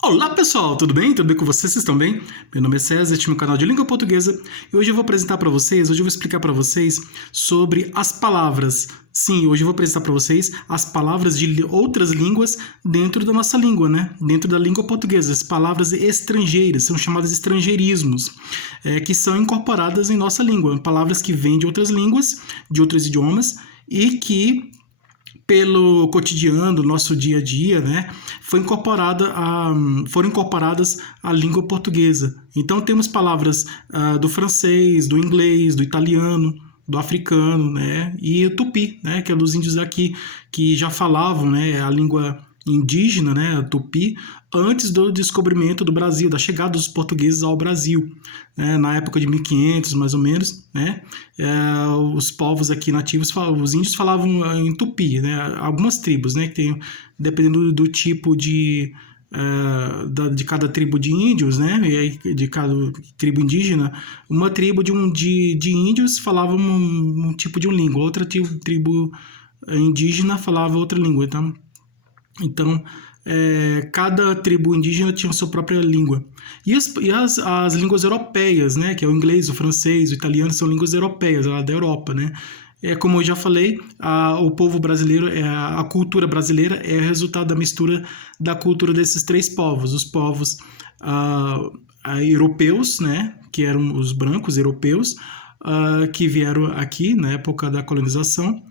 Olá pessoal, tudo bem? Tudo bem com vocês? Vocês estão bem? Meu nome é César, este é meu canal de língua portuguesa e hoje eu vou apresentar para vocês, hoje eu vou explicar para vocês sobre as palavras. Sim, hoje eu vou apresentar para vocês as palavras de outras línguas dentro da nossa língua, né? Dentro da língua portuguesa, as palavras estrangeiras, são chamadas estrangeirismos, que são incorporadas em nossa língua, palavras que vêm de outras línguas, de outros idiomas e que pelo cotidiano, nosso dia a dia, né, foram incorporadas à língua portuguesa. Então temos palavras do francês, do inglês, do italiano, do africano, né, e o tupi, né, que é dos índios aqui que já falavam, né, a língua indígena, né, tupi, antes do descobrimento do Brasil, da chegada dos portugueses ao Brasil, né, na época de 1500, mais ou menos, né, os povos aqui nativos, os índios falavam em tupi, né, algumas tribos, né, que tem, dependendo do tipo de cada tribo de índios, né, de cada tribo indígena, uma tribo de índios falava um tipo de uma língua, outra tribo indígena falava outra língua, então, cada tribo indígena tinha a sua própria língua. E as línguas europeias, né, que é o inglês, o francês, o italiano, são línguas europeias, lá da Europa, né? Como eu já falei, o povo brasileiro, a cultura brasileira é resultado da mistura da cultura desses três povos. Os povos europeus, né, que eram os brancos europeus, que vieram aqui na época da colonização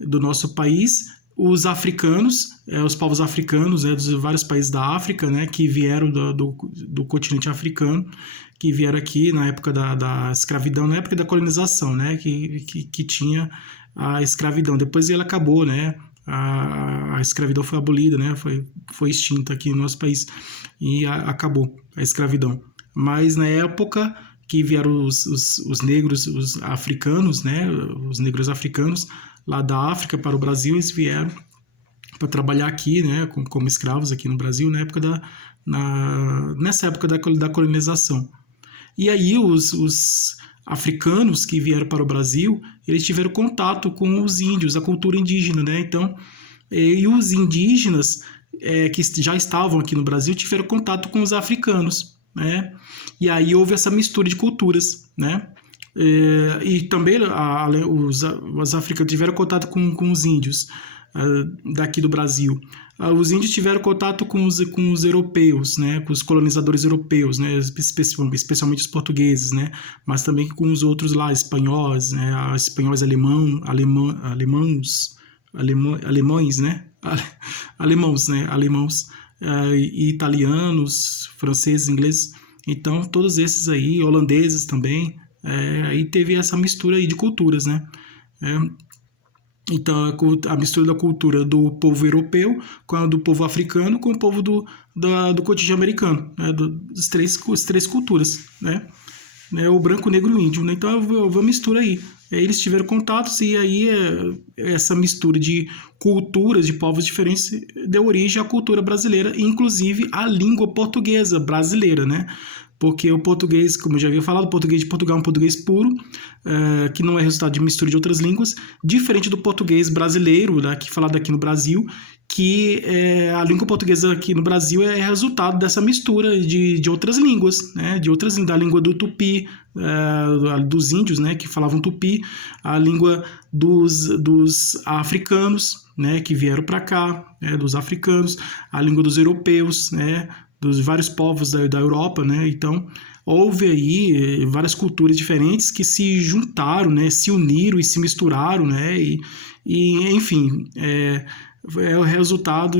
do nosso país, os africanos, os povos africanos, dos vários países da África, né, que vieram do continente africano, que vieram aqui na época da escravidão, na época da colonização, né, que tinha a escravidão. Depois ela acabou, né, a escravidão foi abolida, né, foi extinta aqui no nosso país e acabou a escravidão. Mas na época que vieram os negros, os africanos, né, os negros africanos, lá da África para o Brasil, eles vieram para trabalhar aqui, né, como escravos aqui no Brasil, nessa época da colonização. E aí os africanos que vieram para o Brasil, eles tiveram contato com os índios, a cultura indígena, né? Então, e os indígenas que já estavam aqui no Brasil tiveram contato com os africanos, né? E aí houve essa mistura de culturas, né? E também os africanos tiveram contato com os índios daqui do Brasil. Os índios tiveram contato com os europeus, né, com os colonizadores europeus, né, especialmente os portugueses, né, mas também com os outros lá, espanhóis, né, espanhóis alemães, né, alemãos, e italianos, franceses, ingleses. Então, todos esses aí, holandeses também. Aí teve essa mistura aí de culturas, né? Então, a mistura da cultura do povo europeu com a do povo africano com o povo do cotidiano americano, né? As três culturas, né? O branco, o negro e o índio, né? Então, houve uma mistura aí. Eles tiveram contatos e aí essa mistura de culturas de povos diferentes deu origem à cultura brasileira, inclusive à língua portuguesa brasileira, né? Porque o português, como eu já havia falado, o português de Portugal é um português puro, que não é resultado de mistura de outras línguas, diferente do português brasileiro, falado aqui no Brasil, que a língua portuguesa aqui no Brasil é resultado dessa mistura de outras línguas, né, da língua do tupi, dos índios, né, que falavam tupi, a língua dos africanos, né, que vieram para cá, né, dos africanos, a língua dos europeus, né, dos vários povos da Europa, né? Então, houve aí várias culturas diferentes que se juntaram, né? Se uniram e se misturaram, né? E enfim, é o resultado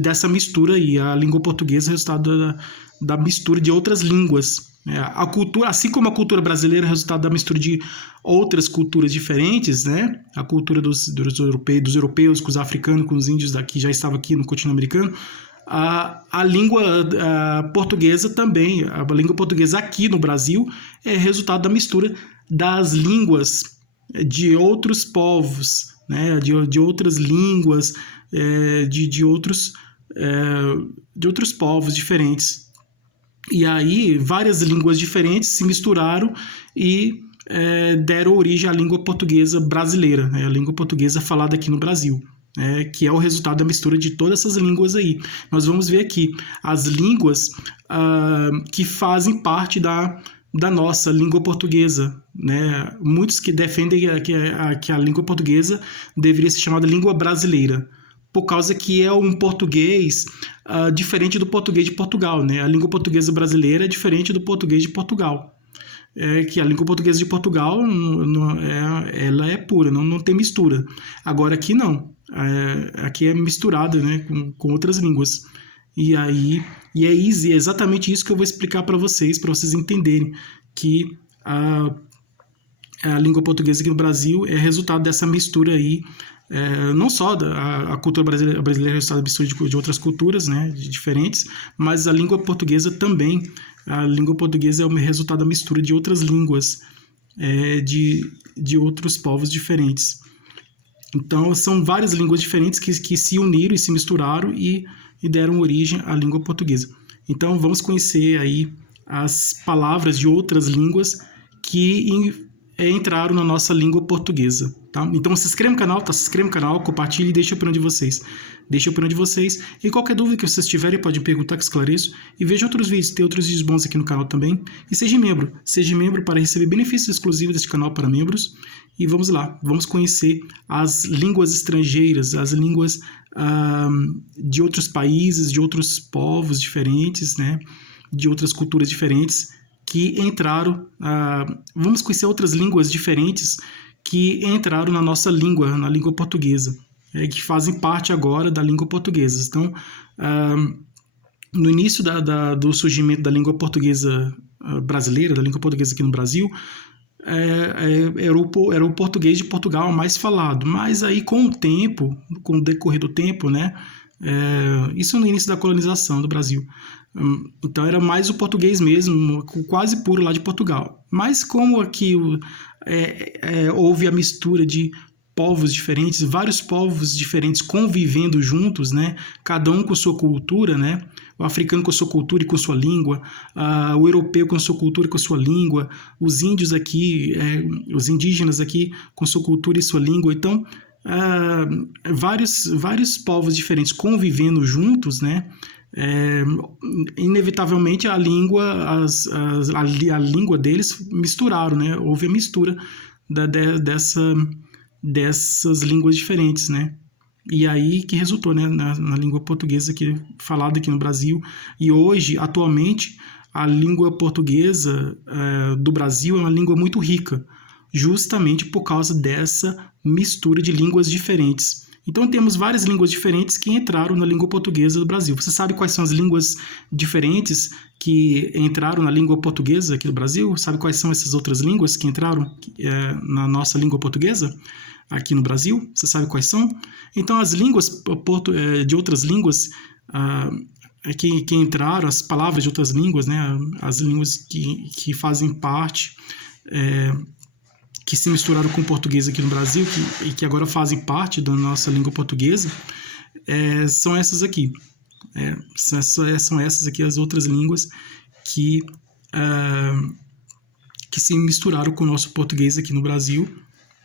dessa mistura aí. A língua portuguesa é o resultado da mistura de outras línguas. A cultura, assim como a cultura brasileira é resultado da mistura de outras culturas diferentes, né? A cultura dos europeus com os africanos, com os índios daqui, já estava aqui no continente americano. A língua portuguesa também, a língua portuguesa aqui no Brasil é resultado da mistura das línguas de outros povos, né, de outras línguas, de outros povos diferentes. E aí várias línguas diferentes se misturaram e deram origem à língua portuguesa brasileira, né, a língua portuguesa falada aqui no Brasil. que é o resultado da mistura de todas essas línguas aí. Nós vamos ver aqui as línguas que fazem parte da nossa língua portuguesa, né? Muitos que defendem que a língua portuguesa deveria ser chamada língua brasileira, por causa que é um português diferente do português de Portugal, né? A língua portuguesa brasileira é diferente do português de Portugal. Que a língua portuguesa de Portugal ela é pura, não tem mistura. Agora aqui não, aqui é misturada, né, com outras línguas. E é exatamente isso que eu vou explicar para vocês entenderem que a língua portuguesa aqui no Brasil é resultado dessa mistura aí, não só a cultura brasileira é resultado da mistura de outras culturas, né, diferentes, mas a língua portuguesa também. A língua portuguesa é o resultado da mistura de outras línguas, de outros povos diferentes. Então, são várias línguas diferentes que se uniram e se misturaram e deram origem à língua portuguesa. Então, vamos conhecer aí as palavras de outras línguas que entraram na nossa língua portuguesa, tá? Então, se inscreva no canal, Se inscreva no canal, compartilhe e deixe a opinião de vocês. E qualquer dúvida que vocês tiverem, podem perguntar que esclareço. E veja outros vídeos, tem outros vídeos bons aqui no canal também. E seja membro para receber benefícios exclusivos deste canal para membros. E vamos lá, vamos conhecer as línguas estrangeiras, as línguas de outros países, de outros povos diferentes, né? De outras culturas diferentes que entraram. Vamos conhecer outras línguas diferentes que entraram na nossa língua, na língua portuguesa, que fazem parte agora da língua portuguesa. Então, no início do surgimento da língua portuguesa brasileira, da língua portuguesa aqui no Brasil, era o português de Portugal mais falado. Mas aí, com o decorrer do tempo, né, isso no início da colonização do Brasil, então era mais o português mesmo, quase puro lá de Portugal. Mas como aqui houve a mistura de povos diferentes, vários povos diferentes convivendo juntos, né? Cada um com sua cultura, né? O africano com sua cultura e com sua língua, o europeu com sua cultura e com sua língua, os índios aqui, os indígenas aqui com sua cultura e sua língua. Então, vários povos diferentes convivendo juntos, né? Inevitavelmente a língua deles misturaram, né? Houve a mistura dessas línguas diferentes, né? E aí que resultou, né, na língua portuguesa falada aqui no Brasil. E hoje, atualmente, a língua portuguesa do Brasil é uma língua muito rica, justamente por causa dessa mistura de línguas diferentes. Então, temos várias línguas diferentes que entraram na língua portuguesa do Brasil. Você sabe quais são as línguas diferentes que entraram na língua portuguesa aqui do Brasil? Sabe quais são essas outras línguas que entraram na nossa língua portuguesa aqui no Brasil? Você sabe quais são? Então, as línguas de outras línguas que entraram, as palavras de outras línguas, né? As línguas que fazem parte, que se misturaram com o português aqui no Brasil e que agora fazem parte da nossa língua portuguesa, são essas aqui. São essas aqui as outras línguas que se misturaram com o nosso português aqui no Brasil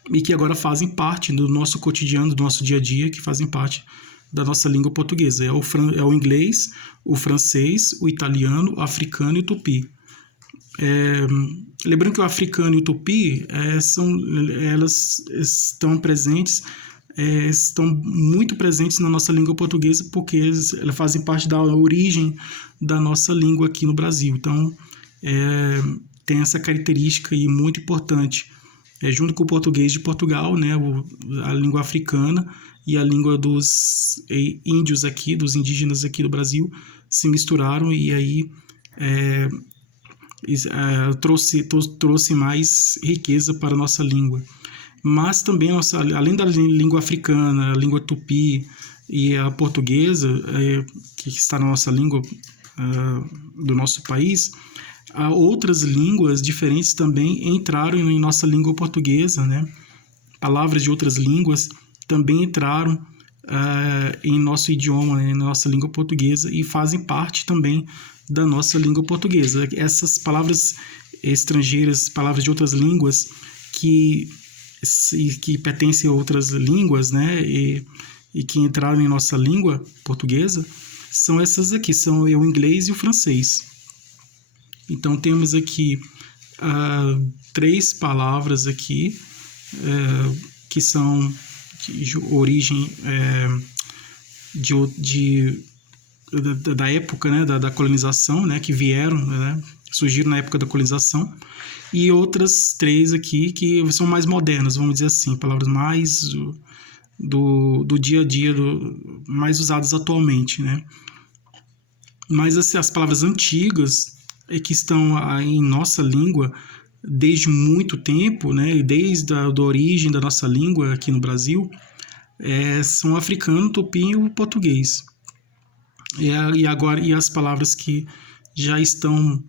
e que agora fazem parte do nosso cotidiano, do nosso dia a dia, que fazem parte da nossa língua portuguesa. É o inglês, o francês, o italiano, o africano e o tupi. Lembrando que o africano e o tupi elas estão presentes, estão muito presentes na nossa língua portuguesa, porque elas fazem parte da origem da nossa língua aqui no Brasil. Então, tem essa característica aí muito importante. Junto com o português de Portugal, né, a língua africana e a língua dos índios aqui, dos indígenas aqui do Brasil, se misturaram e aí trouxe mais riqueza para a nossa língua. Mas também, além da língua africana, a língua tupi e a portuguesa, que está na nossa língua do nosso país, outras línguas diferentes também entraram em nossa língua portuguesa, né? Palavras de outras línguas também entraram em nosso idioma, né? Em nossa língua portuguesa, e fazem parte também da nossa língua portuguesa. Essas palavras estrangeiras, palavras de outras línguas que pertencem a outras línguas, né? E e que entraram em nossa língua portuguesa são essas aqui, são o inglês e o francês. Então temos aqui 3 palavras aqui que são de origem da época, né, da colonização, né, que vieram, né, surgiram na época da colonização, e outras 3 aqui que são mais modernas, vamos dizer assim, palavras mais do dia a dia, mais usadas atualmente, né. Mas as palavras antigas que estão em nossa língua desde muito tempo, né, desde a origem da nossa língua aqui no Brasil, são o africano, tupi e o português. E as palavras que já estão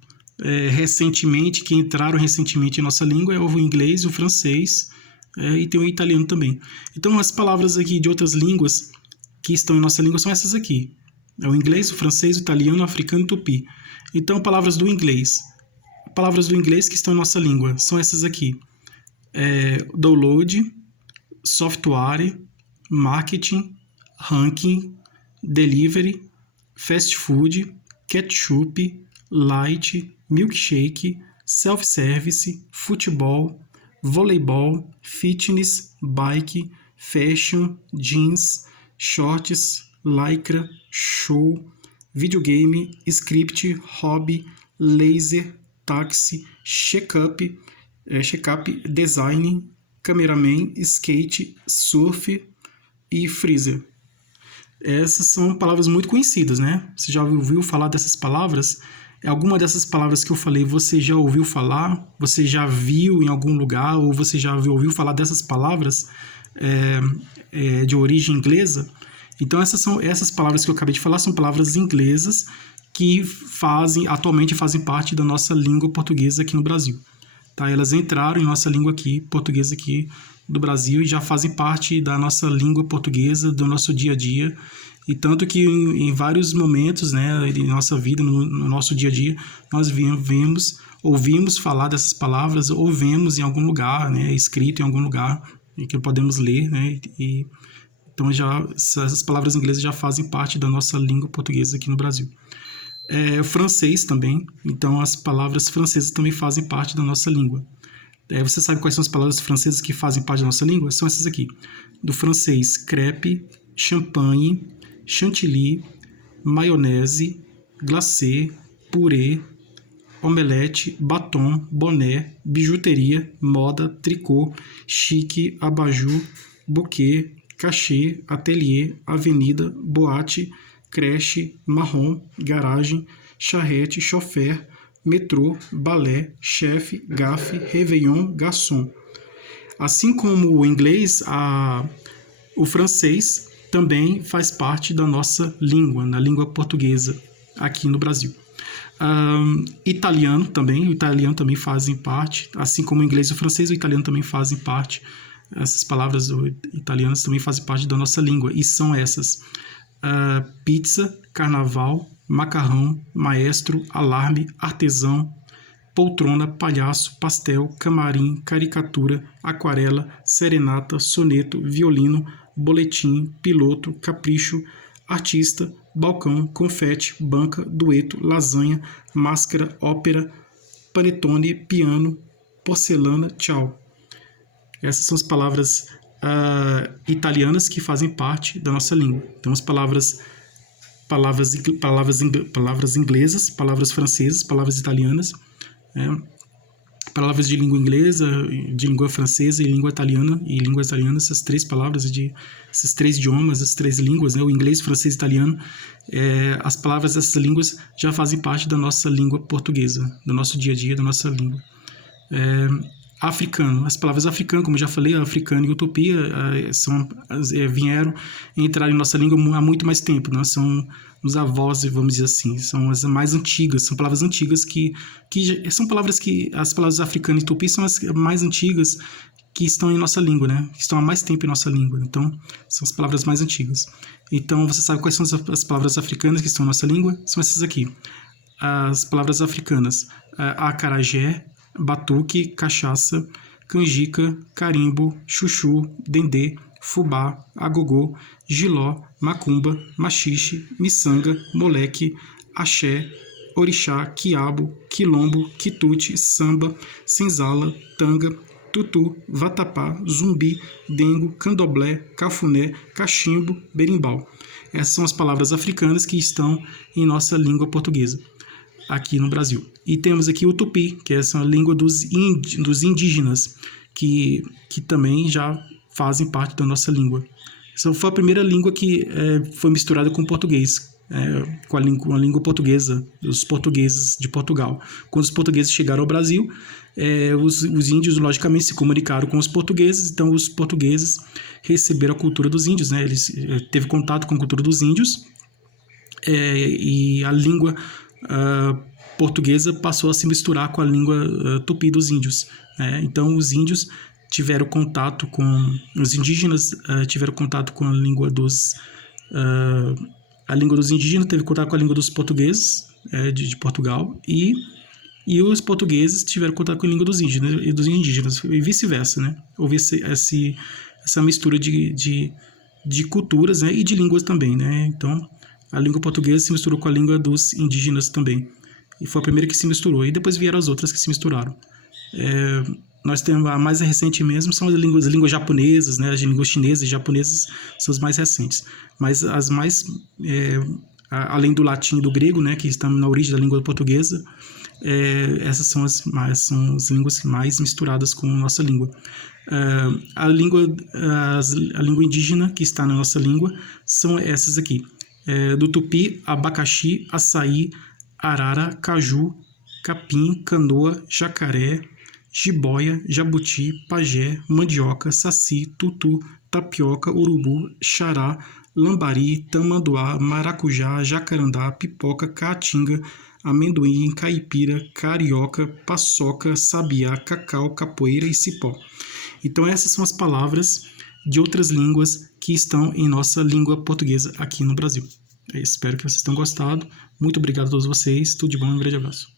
recentemente, que entraram recentemente em nossa língua, é o inglês, o francês e tem o italiano também. Então as palavras aqui de outras línguas que estão em nossa língua são essas aqui. É o inglês, o francês, o italiano, o africano e o tupi. Então palavras do inglês. Palavras do inglês que estão em nossa língua são essas aqui. Download, software, marketing, ranking, delivery, fast food, ketchup, light, milkshake, self-service, futebol, voleibol, fitness, bike, fashion, jeans, shorts, lycra, show, videogame, script, hobby, laser, táxi, check-up, design, cameraman, skate, surf e freezer. Essas são palavras muito conhecidas, né? Você já ouviu falar dessas palavras? Alguma dessas palavras que eu falei, você já ouviu falar? Você já viu em algum lugar? Ou você já ouviu falar dessas palavras de origem inglesa? Então, essas palavras que eu acabei de falar são palavras inglesas que atualmente fazem parte da nossa língua portuguesa aqui no Brasil. Tá? Elas entraram em nossa língua portuguesa aqui do Brasil e já fazem parte da nossa língua portuguesa, do nosso dia a dia. E tanto que em vários momentos, né, de nossa vida, no nosso dia a dia, nós ouvimos falar dessas palavras, ou vemos em algum lugar, né, escrito em algum lugar, e que podemos ler, né, então essas palavras inglesas já fazem parte da nossa língua portuguesa aqui no Brasil. Francês também, então as palavras francesas também fazem parte da nossa língua. Você sabe quais são as palavras francesas que fazem parte da nossa língua? São essas aqui. Do francês, crêpe, champanhe, chantilly, maionese, glacê, purê, omelete, batom, boné, bijuteria, moda, tricô, chique, abajur, buquê, cachê, ateliê, avenida, boate, creche, marrom, garagem, charrete, chofer, metrô, balé, chefe, gafe, réveillon, garçom. Assim como o inglês, o francês também faz parte da nossa língua, na língua portuguesa aqui no Brasil. Italiano também fazem parte, assim como o inglês e o francês, o italiano também fazem parte. Essas palavras italianas também fazem parte da nossa língua, e são essas: pizza, carnaval, macarrão, maestro, alarme, artesão, poltrona, palhaço, pastel, camarim, caricatura, aquarela, serenata, soneto, violino, boletim, piloto, capricho, artista, balcão, confete, banca, dueto, lasanha, máscara, ópera, panetone, piano, porcelana, tchau. Essas são as palavras italianas que fazem parte da nossa língua. Então, as palavras inglesas, palavras francesas, palavras italianas, palavras de língua inglesa, de língua francesa e língua italiana, essas 3 palavras, esses 3 idiomas, essas 3 línguas, né, o inglês, francês e italiano, as palavras dessas línguas já fazem parte da nossa língua portuguesa, do nosso dia a dia, da nossa língua. Africano, as palavras africano, como eu já falei, africano e utopia vieram entrar em nossa língua há muito mais tempo, né? São os avós, vamos dizer assim, são as mais antigas, são palavras antigas que são palavras que, as palavras africano e tupi são as mais antigas que estão em nossa língua, né? Que estão há mais tempo em nossa língua, então são as palavras mais antigas. Então você sabe quais são as palavras africanas que estão em nossa língua? São essas aqui. As palavras africanas: acarajé, batuque, cachaça, canjica, carimbo, chuchu, dendê, fubá, agogô, giló, macumba, machixe, miçanga, moleque, axé, orixá, quiabo, quilombo, quitute, samba, senzala, tanga, tutu, vatapá, zumbi, dengo, candomblé, cafuné, cachimbo, berimbau. Essas são as palavras africanas que estão em nossa língua portuguesa, aqui no Brasil. E temos aqui o tupi, que é essa língua dos indígenas, que também já fazem parte da nossa língua. Essa foi a primeira língua que foi misturada com o português, com a língua portuguesa, os portugueses de Portugal. Quando os portugueses chegaram ao Brasil, os índios, logicamente, se comunicaram com os portugueses, então os portugueses receberam a cultura dos índios, né? Eles teve contato com a cultura dos índios, e a língua portuguesa passou a se misturar com a língua tupi dos índios, né? Então os índios tiveram contato com os indígenas, tiveram contato com a língua dos indígenas, teve contato com a língua dos portugueses de Portugal, e os portugueses tiveram contato com a língua dos indígenas e vice-versa, né? Houve essa mistura de culturas, né? E de línguas também, né? Então a língua portuguesa se misturou com a língua dos indígenas também, e foi a primeira que se misturou, e depois vieram as outras que se misturaram. Nós temos a mais recente mesmo, são as línguas japonesas, né? As línguas chinesas e japonesas são as mais recentes, mas as mais, além do latim e do grego, né? Que estão na origem da língua portuguesa, essas são as línguas mais misturadas com a nossa língua. A língua indígena que está na nossa língua são essas aqui: do tupi, abacaxi, açaí, arara, caju, capim, canoa, jacaré, jiboia, jabuti, pajé, mandioca, saci, tutu, tapioca, urubu, xará, lambari, tamanduá, maracujá, jacarandá, pipoca, caatinga, amendoim, caipira, carioca, paçoca, sabiá, cacau, capoeira e cipó. Então essas são as palavras de outras línguas que estão em nossa língua portuguesa aqui no Brasil. Espero que vocês tenham gostado. Muito obrigado a todos vocês. Tudo de bom, um grande abraço.